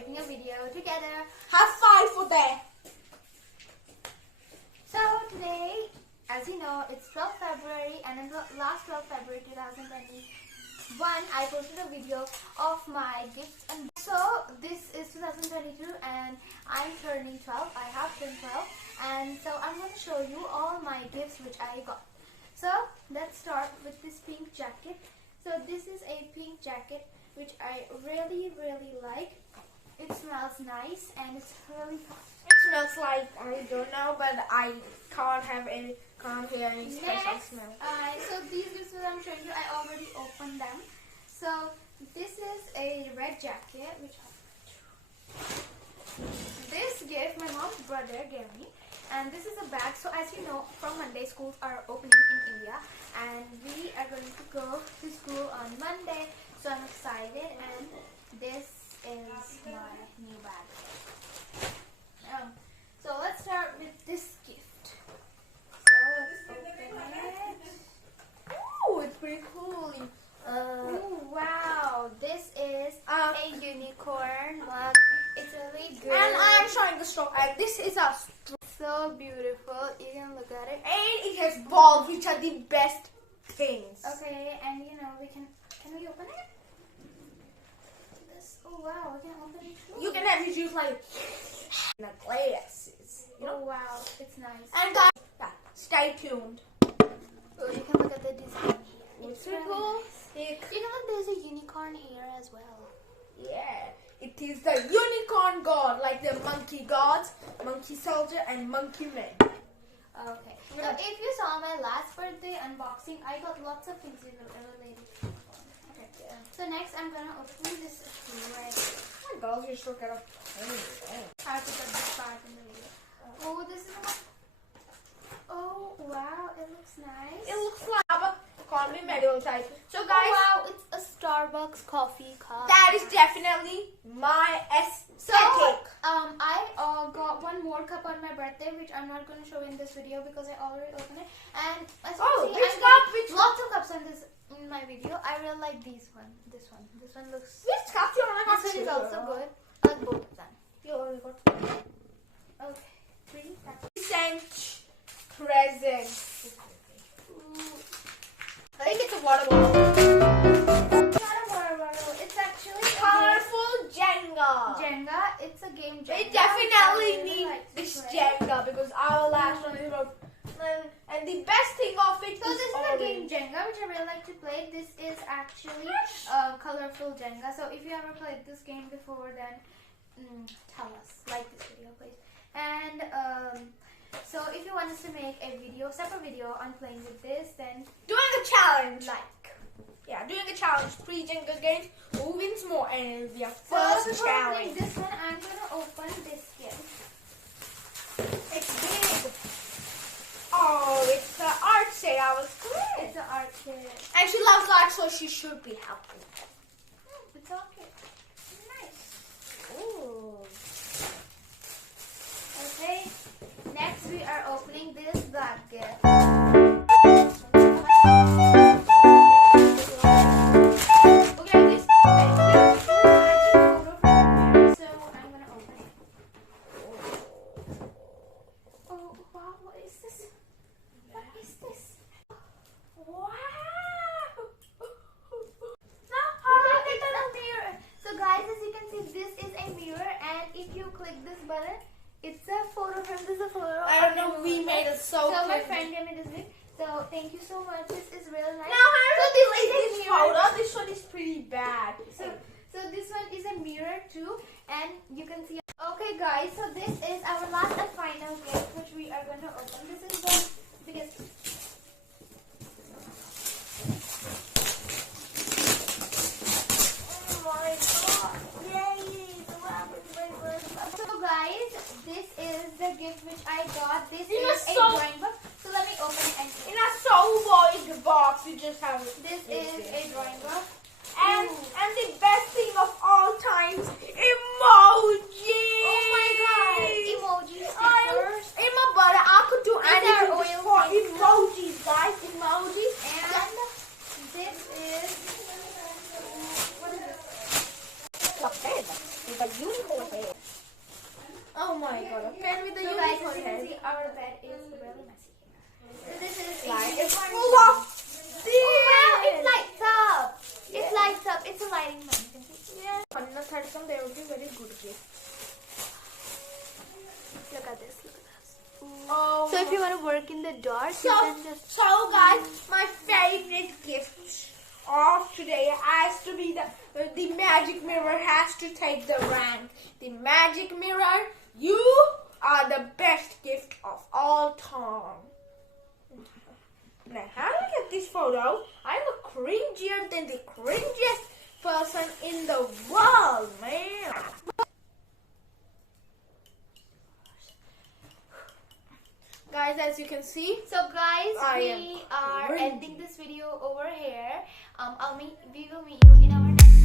making a video together. High five for that. So today, as you know, it's 12th February, and in the last 12th February 2021, I posted a video of my gifts. And so this is 2022 and I'm turning 12. I have turned 12, and so I'm going to show you all my gifts which I got. So let's start with this pink jacket. So this is a pink jacket which I really like. It smells nice and it's really fun. It smells like, I don't know, but I can't hear any special smell. So these gifts that I'm showing you, I already opened them. So this is a red jacket, which this gift my mom's brother gave me, and this is a bag. So as you know, from Monday schools are opening in India, and we are going to go to school on Monday. So I'm excited, and this is my new bag. So let's start with this gift. So let's open it. Ooh, it's pretty cool. Oh wow, this is a unicorn mug. It's really good. And I'm showing the straw. This is a straw. So beautiful. You can look at it. And it has balls, which are the best things. Okay, and you know we can we open it? This. Oh wow, we can open it too. You can have your juice like the glasses. You know? Oh wow, it's nice. And guys, stay tuned. Oh, you can look at the design here. It's really cool. nice. You know that there's a unicorn here as well. Yeah, it is the unicorn god, like the monkey gods, monkey soldier, and monkey man. Okay. So if you saw my last birthday unboxing, I got lots of things related to the phone. Okay. Yeah. So next I'm gonna open this tray. Oh my God, you just look at a I have to put this part in the video. Oh, this is oh wow, it looks nice. It looks like a economy medal type. So guys, oh, wow, it's a Starbucks coffee cup. that is definitely my aesthetic. So I got one more cup on my birthday, which I'm not going to show in this video because I already opened it. And as you can see, which cup? Which lots of cups on this in my video. I really like this one. This one looks. Which cup you only got? This one is also good. I like both of them. You only got two. Okay, 3. Cent present. Ooh. I think it's a water bottle. It's not a water bottle. It's actually Colorful Jenga. Jenga. It's a game Jenga. We definitely need like this play. Jenga because our last one is about. And the best thing of it So this is a game Jenga which I really like to play. This is actually colorful Jenga. So if you ever played this game before, then tell us. Like this video, please. And so if you want us to make a separate video on playing with this, then doing a challenge. Doing a challenge. 3 Jenga games. Who wins more? And it'll be a first before challenge. opening this one, I'm gonna open this gift. It's big. Oh, it's the art set. I was correct. It's an art kit. And she loves art, so she should be helpful. It's okay. Nice. Ooh. Okay. Next, we are opening this black gift. It's a photo from this is a photo. I don't know. We made it so. So my friend gave me this gift. So thank you so much. This is really nice. Now how so do you like this photo? This one is pretty bad. So this one is a mirror too, and you can see. Okay, guys. So this is our last and final gift, which we are going to open. This is the biggest. So guys, this is the gift which I got. This is a drawing book. So let me open it and see. In a so big box, you just have it. This is a drawing book. And the best thing of all times, emoji. Oh my God, emoji stickers. In my butter, I could do anything oil for emojis, guys. Emojis. And this is what is this? with the unicorn head. Oh my god, a pen with the So guys, unicorn as you can head. see, our bed is really messy here. So this is Like, a it's unicorn full head. of Wow, it things. lights up. It lights up. It's a lighting man. You can see. Yeah. On the third one, there will be very good gift. Look at this. Look at this. Oh. So if you want to work in the dark, So, you can just. so guys, my favorite gift of today has to be the magic mirror has to take the rank. The magic mirror, you are the best gift of all time. Now, how do I get this photo? I look cringier than the cringiest person in the world, man. Guys, as you can see, So guys, I we am are cringy. ending this video over here. We will meet you in our next